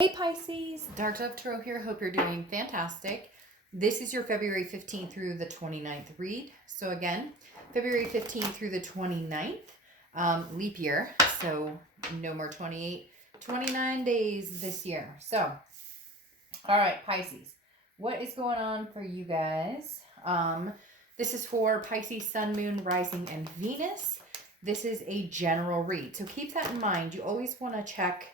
Hey Pisces, Dark Dove Tarot here. Hope you're doing fantastic. This is your February 15th through the 29th read. So again, February 15th through the 29th, leap year. So no more 28, 29 days this year. So, all right, Pisces, what is going on for you guys? This is for Pisces, Sun, Moon, Rising, and Venus. This is a general read. So keep that in mind. You always want to check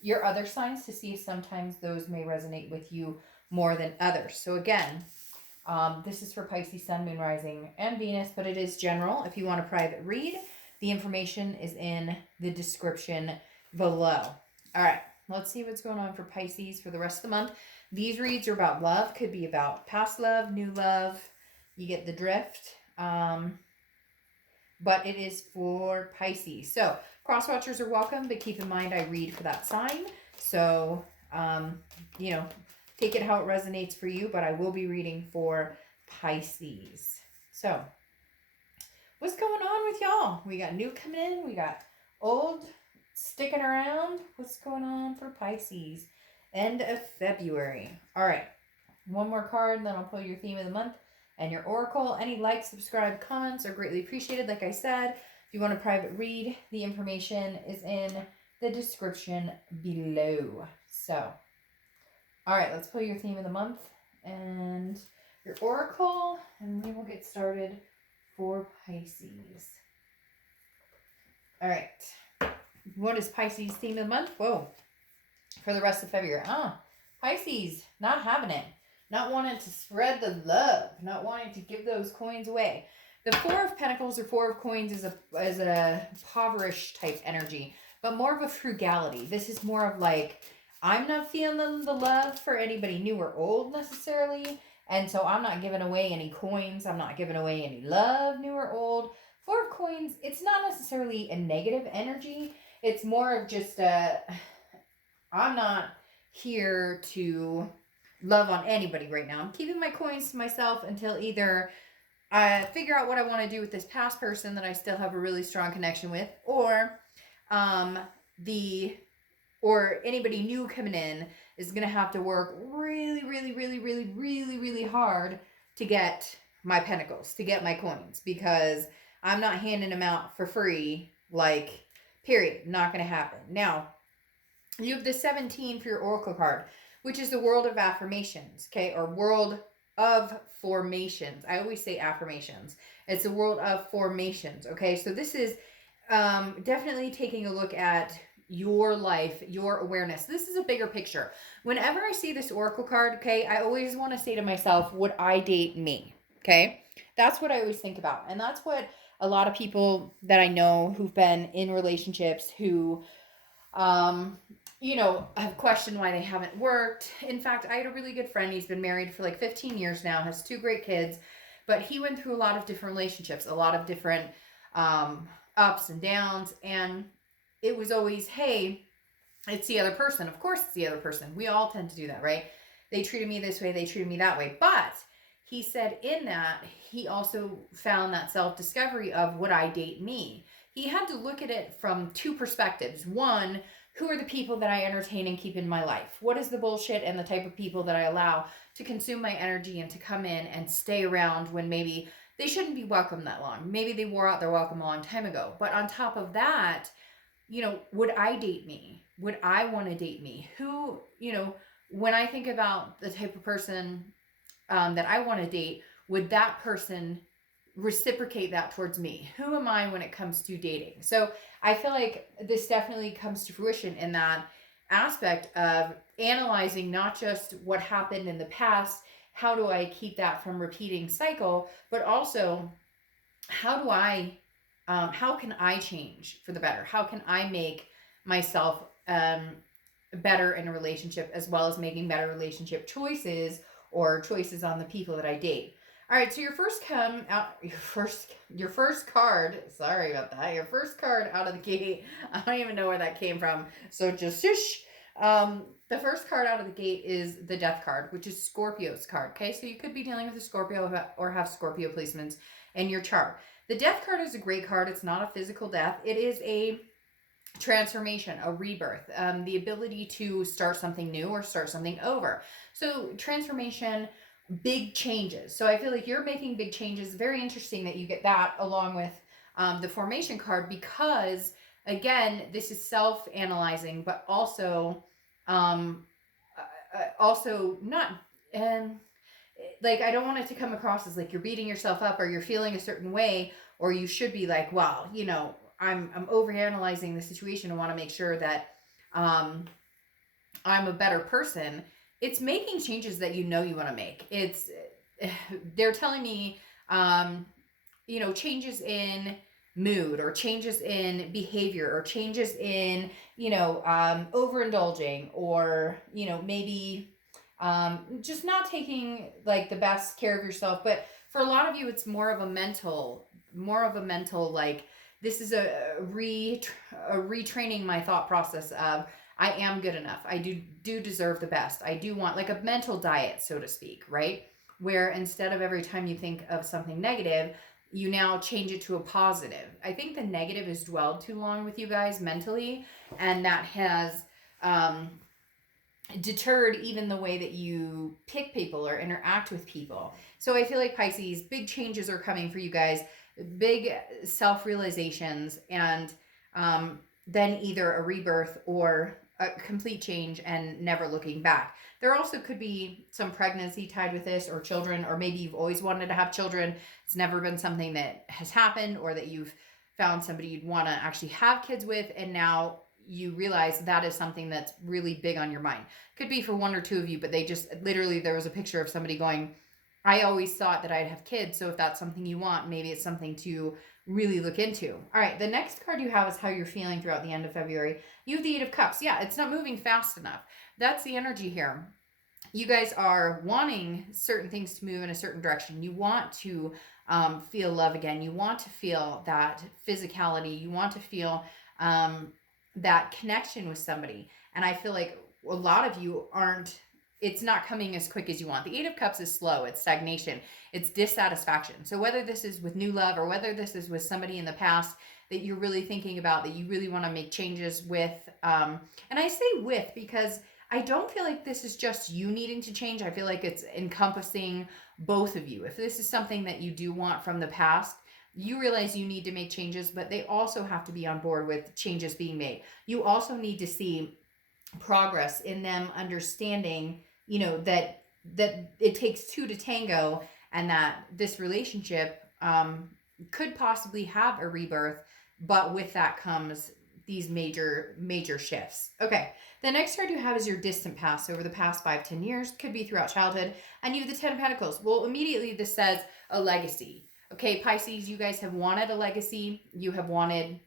your other signs to see if sometimes those may resonate with you more than others. So again, this is for Pisces, Sun, Moon, Rising, and Venus, but it is general. If you want a private read, the information is in the description below. All right, let's see what's going on for Pisces for the rest of the month. These reads are about love. Could be about past love, new love. You get the drift. But it is for Pisces. So cross watchers are welcome, but keep in mind I read for that sign. So, take it how it resonates for you, but I will be reading for Pisces. So, what's going on with y'all? We got new coming in. We got old sticking around. What's going on for Pisces? End of February. All right. One more card, and then I'll pull your theme of the month and your oracle. Any likes, subscribe, comments are greatly appreciated. Like I said, if you want a private read, the information is in the description below. So, all right, let's pull your theme of the month and your oracle, and we will get started for Pisces. All right. What is Pisces' theme of the month? Whoa. For the rest of February. Pisces, not having it. Not wanting to spread the love, not wanting to give those coins away. The Four of Pentacles or Four of Coins is a impoverished type energy, but more of a frugality. This is more of like, I'm not feeling the love for anybody new or old necessarily, and so I'm not giving away any coins. I'm not giving away any love, new or old. Four of Coins, it's not necessarily a negative energy. It's more of just I'm not here to love on anybody right now. I'm keeping my coins to myself until either I figure out what I want to do with this past person that I still have a really strong connection with, or anybody new coming in is going to have to work really, really, really, really, really, really hard to get my pentacles, to get my coins, because I'm not handing them out for free, like, period. Not going to happen. Now, you have the 17 for your oracle card, which is the world of affirmations, okay? Or world of formations. I always say affirmations. It's a world of formations, okay? So this is definitely taking a look at your life, your awareness. This is a bigger picture. Whenever I see this oracle card, okay, I always want to say to myself, would I date me? Okay? That's what I always think about. And that's what a lot of people that I know who've been in relationships who have questioned why they haven't worked. In fact, I had a really good friend. He's been married for like 15 years now, has 2 great kids, but he went through a lot of different relationships, a lot of different ups and downs. And it was always, hey, it's the other person. Of course, it's the other person. We all tend to do that, right? They treated me this way, they treated me that way. But he said in that, he also found that self-discovery of, would I date me? He had to look at it from 2 perspectives. One, who are the people that I entertain and keep in my life? What is the bullshit and the type of people that I allow to consume my energy and to come in and stay around when maybe they shouldn't be welcome that long? Maybe they wore out their welcome a long time ago. But on top of that, would I date me? Would I want to date me? Who, when I think about the type of person that I want to date, would that person reciprocate that towards me? Who am I when it comes to dating? So I feel like this definitely comes to fruition in that aspect of analyzing not just what happened in the past, how do I keep that from repeating cycle, but also how can I change for the better? How can I make myself better in a relationship, as well as making better relationship choices or choices on the people that I date? All right, so your first card, sorry about that. Your first card out of the gate, I don't even know where that came from. So just shush. The first card out of the gate is the Death card, which is Scorpio's card. Okay, so you could be dealing with a Scorpio or have Scorpio placements in your chart. The Death card is a great card. It's not a physical death. It is a transformation, a rebirth, the ability to start something new or start something over. So transformation, big changes. So I feel like you're making big changes. Very interesting that you get that along with the formation card, because again, this is self-analyzing, but also not, um, like, I don't want it to come across as like you're beating yourself up or you're feeling a certain way, or you should be like, well, I'm overanalyzing the situation and want to make sure that um, I'm a better person. It's making changes that you want to make. They're telling me, changes in mood or changes in behavior or changes in, overindulging, or, maybe just not taking like the best care of yourself. But for a lot of you, it's more of a mental, like, this is a retraining my thought process of, I am good enough. I do deserve the best. I do want, like, a mental diet, so to speak, right? Where instead of every time you think of something negative, you now change it to a positive. I think the negative has dwelled too long with you guys mentally, and that has deterred even the way that you pick people or interact with people. So I feel like, Pisces, big changes are coming for you guys, big self-realizations, and then either a rebirth or a complete change and never looking back. There also could be some pregnancy tied with this, or children, or maybe you've always wanted to have children. It's never been something that has happened, or that you've found somebody you'd want to actually have kids with, and now you realize that is something that's really big on your mind. Could be for one or two of you, but they just literally, there was a picture of somebody going, I always thought that I'd have kids. So if that's something you want, maybe it's something to really look into. All right, the next card you have is how you're feeling throughout the end of February. You have the Eight of Cups. Yeah, it's not moving fast enough. That's the energy here. You guys are wanting certain things to move in a certain direction. You want to feel love again. You want to feel that physicality. You want to feel that connection with somebody. And I feel like a lot of you aren't, it's not coming as quick as you want. The Eight of Cups is slow. It's stagnation. It's dissatisfaction. So whether this is with new love, or whether this is with somebody in the past that you're really thinking about, that you really want to make changes with, and I say with because I don't feel like this is just you needing to change. I feel like it's encompassing both of you. If this is something that you do want from the past, you realize you need to make changes, but they also have to be on board with changes being made. You also need to see progress in them understanding, that it takes two to tango, and that this relationship could possibly have a rebirth, but with that comes these major shifts. Okay, the next card you have is your distant past. Over the past 5-10 years, could be throughout childhood, and you have the Ten of Pentacles. Well, immediately this says a legacy. Okay, Pisces, you guys have wanted a legacy. You have wanted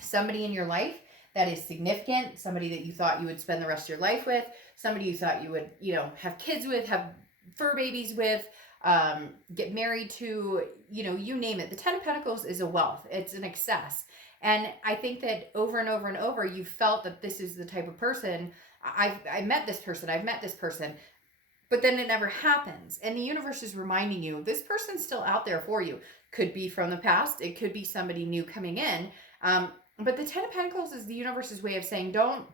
somebody in your life that is significant, somebody that you thought you would spend the rest of your life with, somebody you thought you would, have kids with, have fur babies with, get married to, you name it. The Ten of Pentacles is a wealth. It's an excess. And I think that over and over and over, you felt that this is the type of person, I met this person, I've met this person, but then it never happens. And the universe is reminding you, this person's still out there for you. Could be from the past. It could be somebody new coming in. But the Ten of Pentacles is the universe's way of saying, don't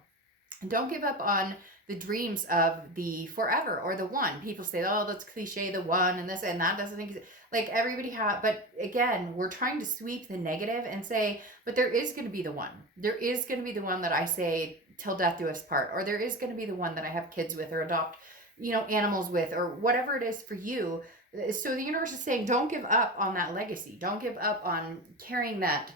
give up on the dreams of the forever or the one. People say, oh, that's cliche, the one, and this and that doesn't exist. Like, everybody but again, we're trying to sweep the negative and say, but there is going to be the one. There is going to be the one that I say till death do us part, or there is going to be the one that I have kids with, or adopt, animals with, or whatever it is for you. So the universe is saying, don't give up on that legacy. Don't give up on carrying that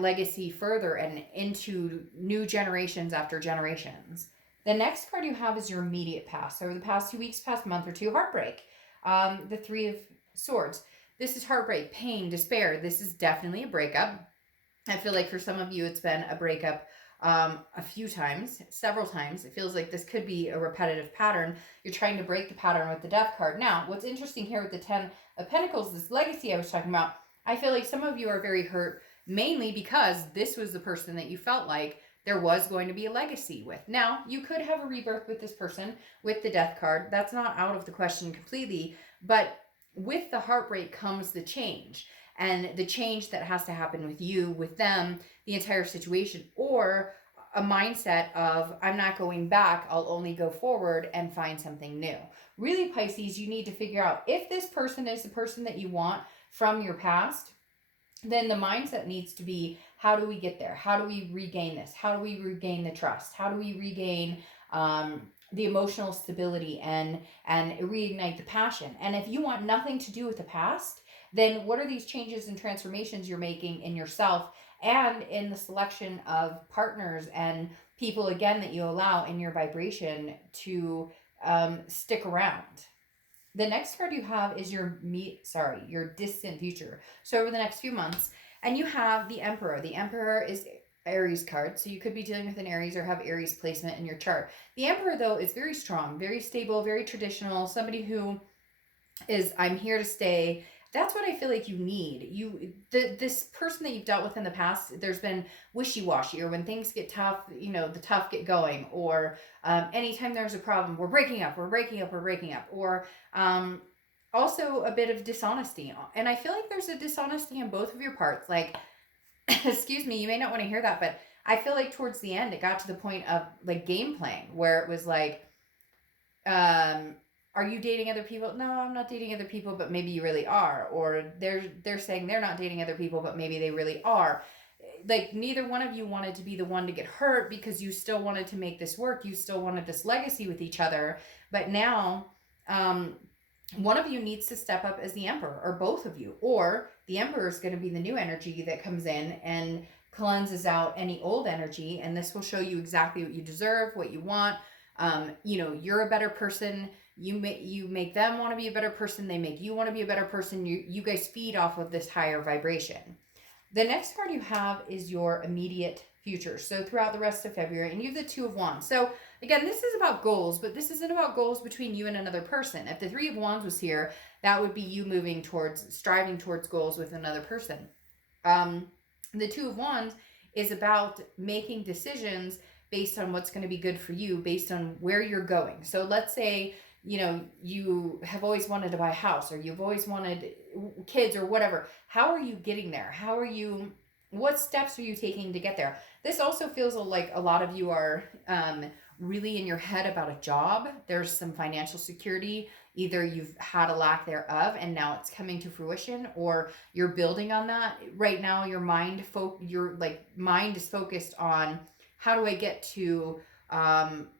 legacy further and into new generations after generations. The next card you have is your immediate past. Over the past 2 weeks, past month or two, heartbreak. The Three of Swords. This is heartbreak, pain, despair. This is definitely a breakup. I feel like for some of you, it's been a breakup a few times, several times. It feels like this could be a repetitive pattern. You're trying to break the pattern with the Death card. Now, what's interesting here with the Ten of Pentacles, this legacy I was talking about, I feel like some of you are very hurt, mainly because this was the person that you felt like there was going to be a legacy with. Now, you could have a rebirth with this person with the Death card. That's not out of the question completely, but with the heartbreak comes the change. and the change that has to happen with you, with them, the entire situation, or a mindset of I'm not going back, I'll only go forward and find something new. Really, Pisces, you need to figure out if this person is the person that you want from your past, then the mindset needs to be, how do we get there? How do we regain this? How do we regain the trust? How do we regain the emotional stability and reignite the passion? And if you want nothing to do with the past, then what are these changes and transformations you're making in yourself and in the selection of partners and people, again, that you allow in your vibration to stick around? The next card you have is your distant future. So over the next few months, and you have the Emperor. The Emperor is Aries card, so you could be dealing with an Aries or have Aries placement in your chart. The Emperor, though, is very strong, very stable, very traditional, somebody who is, I'm here to stay. That's what I feel like you need. This person that you've dealt with in the past, there's been wishy-washy, or when things get tough, the tough get going, or anytime there's a problem, we're breaking up, or also a bit of dishonesty. And I feel like there's a dishonesty in both of your parts. Like, excuse me, you may not want to hear that, but I feel like towards the end, it got to the point of like game playing, where it was like, are you dating other people? No, I'm not dating other people, but maybe you really are. Or they're saying they're not dating other people, but maybe they really are. Like, neither one of you wanted to be the one to get hurt, because you still wanted to make this work. You still wanted this legacy with each other. But now, one of you needs to step up as the Emperor, or both of you. Or the Emperor is going to be the new energy that comes in and cleanses out any old energy. And this will show you exactly what you deserve, what you want. You're a better person. You make them want to be a better person. They make you want to be a better person. You guys feed off of this higher vibration. The next card you have is your immediate future. So throughout the rest of February, and you have the Two of Wands. So again, this is about goals, but this isn't about goals between you and another person. If the Three of Wands was here, that would be you striving towards goals with another person. The Two of Wands is about making decisions based on what's going to be good for you, based on where you're going. So let's say, you have always wanted to buy a house, or you've always wanted kids, or whatever. How are you getting there? What steps are you taking to get there? This also feels like a lot of you are really in your head about a job. There's some financial security. Either you've had a lack thereof and now it's coming to fruition, or you're building on that. Right now, your mind is focused on, how do I get to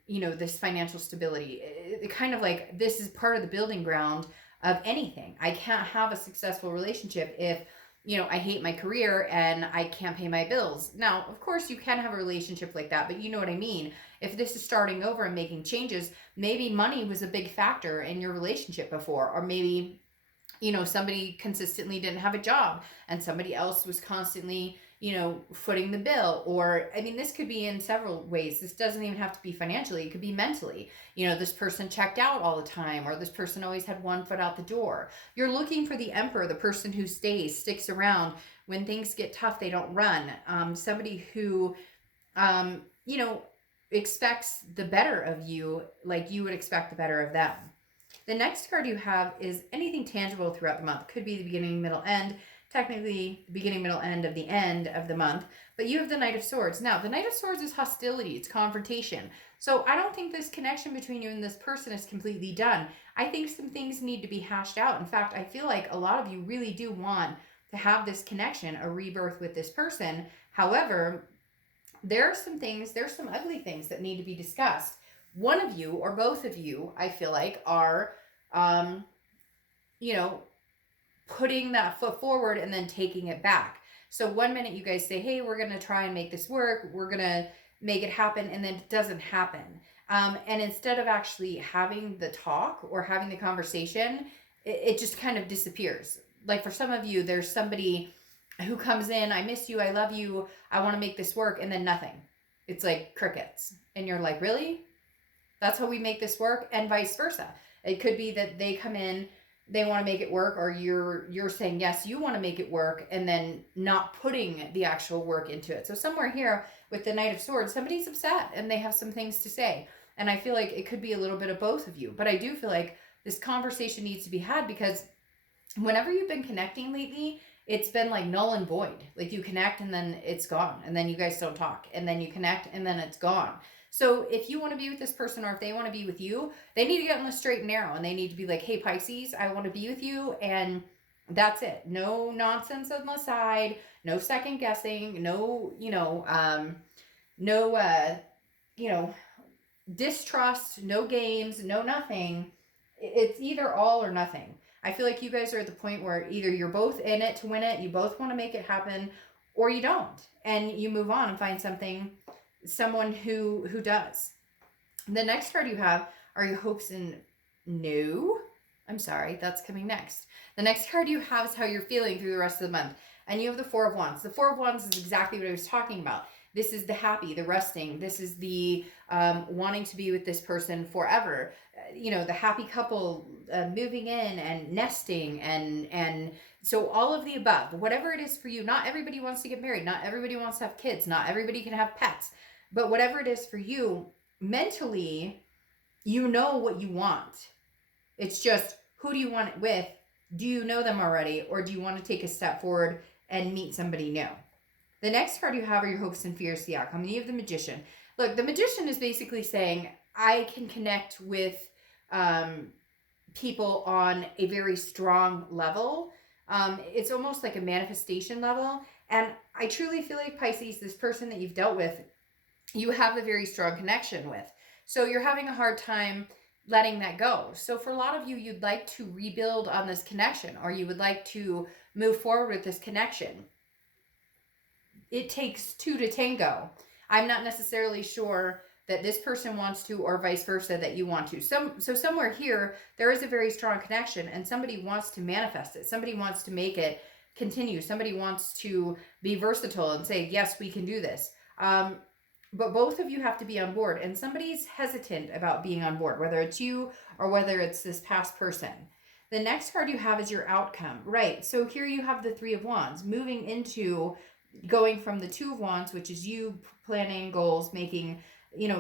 this financial stability? It kind of like, this is part of the building ground of anything. I can't have a successful relationship if, I hate my career and I can't pay my bills. Now, of course, you can have a relationship like that, but you know what I mean. If this is starting over and making changes, maybe money was a big factor in your relationship before, or maybe, somebody consistently didn't have a job and somebody else was constantly, footing the bill. Or, this could be in several ways. This doesn't even have to be financially. It could be mentally. This person checked out all the time, or this person always had one foot out the door. You're looking for the Emperor, the person who sticks around. When things get tough, they don't run. Somebody who, expects the better of you, like you would expect the better of them. The next card you have is anything tangible throughout the month. Could be the beginning, middle, end. Technically, the beginning, middle, end of the end of the month. But you have the Knight of Swords. Now, the Knight of Swords is hostility. It's confrontation. So I don't think this connection between you and this person is completely done. I think some things need to be hashed out. In fact, I feel like a lot of you really do want to have this connection, a rebirth with this person. However, there's some ugly things that need to be discussed. One of you, or both of you, I feel like, are, putting that foot forward and then taking it back. So one minute you guys say, hey, we're going to try and make this work. We're going to make it happen. And then it doesn't happen. And instead of actually having the talk or having the conversation, it just kind of disappears. Like for some of you, there's somebody who comes in, I miss you, I love you, I want to make this work, and then nothing. It's like crickets. And you're like, really? That's how we make this work? And vice versa. It could be that they come in, they want to make it work, or you're saying, yes, you want to make it work, and then not putting the actual work into it. So somewhere here with the Knight of Swords, somebody's upset and they have some things to say. And I feel like it could be a little bit of both of you. But I do feel like this conversation needs to be had, because whenever you've been connecting lately, it's been like null and void. Like you connect and then it's gone. And then you guys don't talk. And then you connect and then it's gone. So if you want to be with this person or if they want to be with you, they need to get on the straight and narrow. And they need to be like, hey, Pisces, I want to be with you. And that's it. No nonsense on the side. No second guessing. No, distrust. No games. No nothing. It's either all or nothing. I feel like you guys are at the point where either you're both in it to win it, you both want to make it happen, or you don't. And you move on and find someone who does. The next card you have are your hopes and no. I'm sorry, that's coming next. The next card you have is how you're feeling through the rest of the month. And you have the Four of Wands. The Four of Wands is exactly what I was talking about. This is the happy, the resting. This is the wanting to be with this person forever. The happy couple moving in and nesting and so all of the above. Whatever it is for you. Not everybody wants to get married. Not everybody wants to have kids. Not everybody can have pets. But whatever it is for you, mentally, you know what you want. It's just, who do you want it with? Do you know them already? Or do you want to take a step forward and meet somebody new? The next card you have are your hopes and fears, the outcome. You have the Magician. Look, the Magician is basically saying, I can connect with people on a very strong level. It's almost like a manifestation level. And I truly feel like, Pisces, this person that you've dealt with, you have a very strong connection with. So you're having a hard time letting that go. So for a lot of you, you'd like to rebuild on this connection, or you would like to move forward with this connection. It takes two to tango. I'm not necessarily sure that this person wants to, or vice versa, that you want to. So somewhere here, there is a very strong connection, and somebody wants to manifest it. Somebody wants to make it continue. Somebody wants to be versatile and say, yes, we can do this. But both of you have to be on board, and somebody's hesitant about being on board, whether it's you or whether it's this past person. The next card you have is your outcome. Right, so here you have the Three of Wands, moving into going from the Two of Wands, which is you planning goals, making,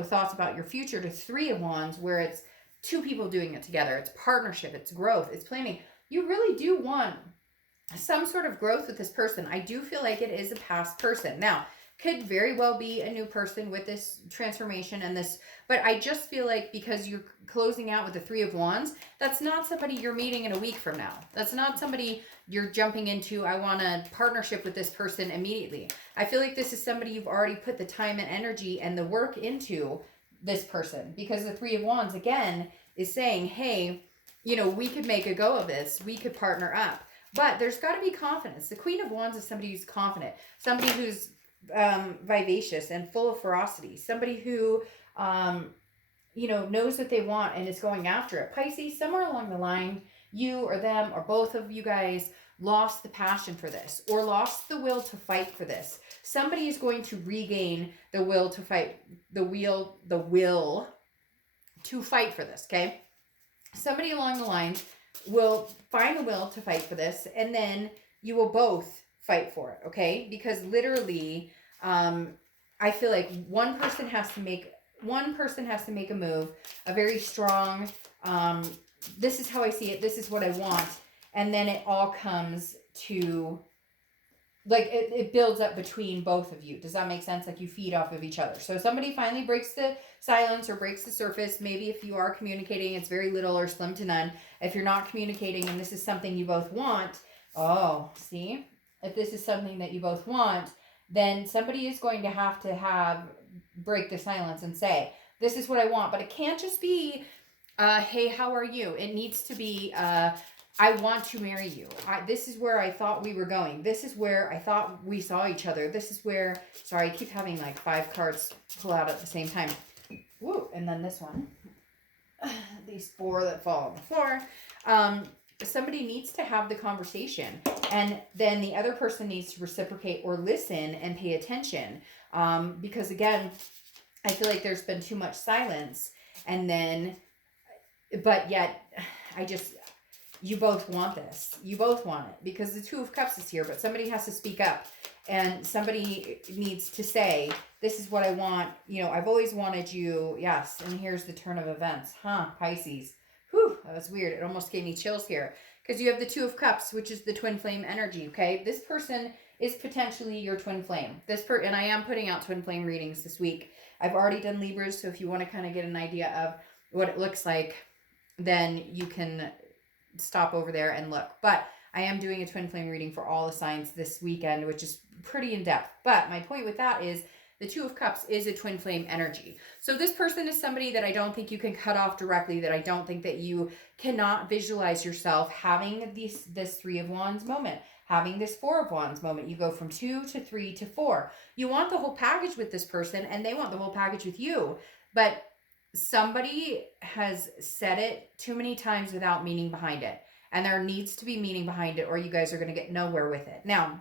thoughts about your future, to Three of Wands, where it's two people doing it together. It's partnership, it's growth, it's planning. You really do want some sort of growth with this person. I do feel like it is a past person. Now, could very well be a new person with this transformation and this, but I just feel like because you're closing out with the Three of Wands, that's not somebody you're meeting in a week from now. That's not somebody you're jumping into, I want a partnership with this person immediately. I feel like this is somebody you've already put the time and energy and the work into this person, because the Three of Wands, again, is saying, hey, we could make a go of this. We could partner up. But there's got to be confidence. The Queen of Wands is somebody who's confident, somebody who's vivacious and full of ferocity, somebody who knows what they want and is going after it. Pisces, somewhere along the line, you or them or both of you guys lost the passion for this, or lost the will to fight for this. Somebody is going to regain the will to fight, the will to fight for this. Okay, somebody along the lines will find the will to fight for this, and then you will both fight for it, okay? Because literally, I feel like one person has to make a move, a very strong, this is how I see it, this is what I want, and then it all comes to, like, it builds up between both of you. Does that make sense? Like, you feed off of each other. So somebody finally breaks the silence or breaks the surface. Maybe if you are communicating, it's very little or slim to none. If you're not communicating and this is something you both want, see? If this is something that you both want, then somebody is going to have break the silence and say, this is what I want. But it can't just be, hey, how are you? It needs to be, I want to marry you. This is where I thought we were going. This is where I thought we saw each other. This is where, sorry, I keep having like 5 cards pull out at the same time. Woo, and then this one. These 4 that fall on the floor. Somebody needs to have the conversation, and then the other person needs to reciprocate or listen and pay attention. Because again, I feel like there's been too much silence, and then, but yet you both want this. You both want it, because the Two of Cups is here, but somebody has to speak up, and somebody needs to say, this is what I want. I've always wanted you. Yes. And here's the turn of events. Pisces. Whew, that was weird. It almost gave me chills here. because you have the Two of Cups, which is the twin flame energy, okay? This person is potentially your twin flame. And I am putting out twin flame readings this week. I've already done Libras, so if you want to kind of get an idea of what it looks like, then you can stop over there and look. But I am doing a twin flame reading for all the signs this weekend, which is pretty in depth. But my point with that is the Two of Cups is a twin flame energy. So this person is somebody that I don't think you can cut off directly, that I don't think that you cannot visualize yourself having this Three of Wands moment, having this Four of Wands moment. You go from 2 to 3 to 4. You want the whole package with this person, and they want the whole package with you. But somebody has said it too many times without meaning behind it. And there needs to be meaning behind it, or you guys are going to get nowhere with it. Now,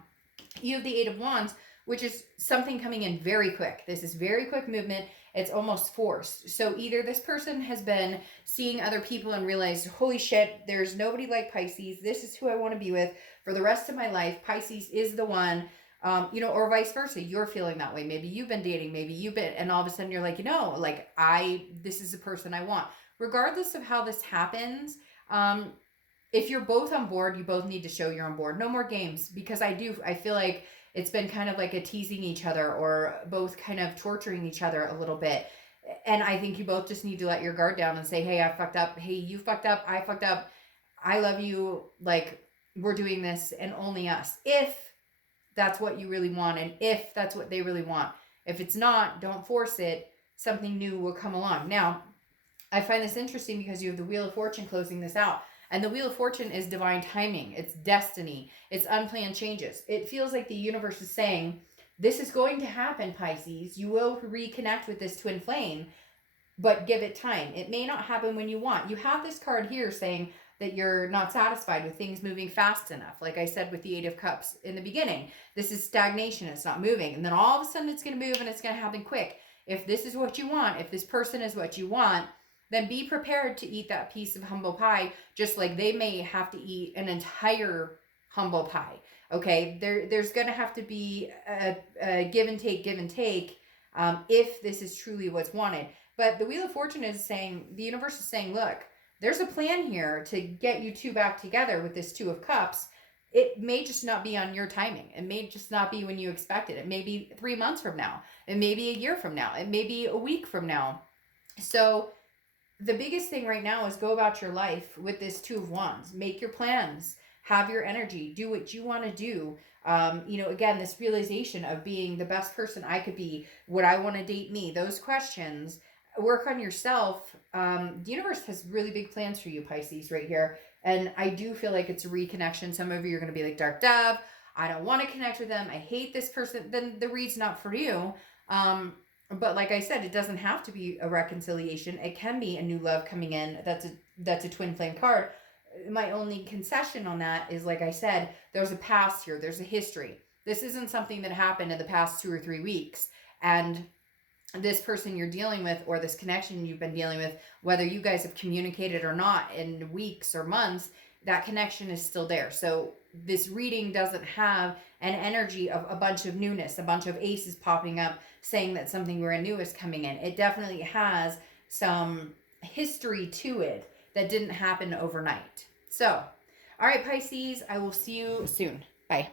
you have the Eight of Wands, which is something coming in very quick. This is very quick movement. It's almost forced. So either this person has been seeing other people and realized, holy shit, there's nobody like Pisces. This is who I want to be with for the rest of my life. Pisces is the one. Or vice versa. You're feeling that way. Maybe you've been dating, maybe you've been, and all of a sudden you're like, this is the person I want. Regardless of how this happens, if you're both on board, you both need to show you're on board. No more games, because I feel like it's been kind of like a teasing each other, or both kind of torturing each other a little bit. And I think you both just need to let your guard down and say, hey, I fucked up. Hey, you fucked up. I fucked up. I love you. Like, we're doing this, and only us. If that's what you really want, and if that's what they really want. If it's not, don't force it. Something new will come along. Now, I find this interesting because you have the Wheel of Fortune closing this out. And the Wheel of Fortune is divine timing. It's destiny. It's unplanned changes. It feels like the universe is saying, this is going to happen, Pisces. You will reconnect with this twin flame, but give it time. It may not happen when you want. You have this card here saying that you're not satisfied with things moving fast enough. Like I said with the Eight of Cups in the beginning, this is stagnation. It's not moving. And then all of a sudden it's going to move, and it's going to happen quick. If this is what you want, if this person is what you want, then be prepared to eat that piece of humble pie, just like they may have to eat an entire humble pie. Okay, there's going to have to be a give and take, if this is truly what's wanted. But the Wheel of Fortune is saying, the universe is saying, look, there's a plan here to get you two back together with this Two of Cups. It may just not be on your timing. It may just not be when you expect it. It may be 3 months from now. It may be a year from now. It may be a week from now. So the biggest thing right now is go about your life with this Two of Wands. Make your plans. Have your energy. Do what you want to do. Again, this realization of being the best person I could be. Would I want to date me? Those questions. Work on yourself. The universe has really big plans for you, Pisces, right here. And I do feel like it's a reconnection. Some of you are going to be like, Dark Dove, I don't want to connect with them. I hate this person. Then the read's not for you. But like I said, it doesn't have to be a reconciliation. It can be a new love coming in. That's a twin flame card. My only concession on that is, like I said, there's a past here. There's a history. This isn't something that happened in the past 2 or 3 weeks. And this person you're dealing with, or this connection you've been dealing with, whether you guys have communicated or not in weeks or months, that connection is still there. So this reading doesn't have an energy of a bunch of newness, a bunch of aces popping up saying that something brand new is coming in. It definitely has some history to it that didn't happen overnight. So, all right, Pisces, I will see you soon. Bye.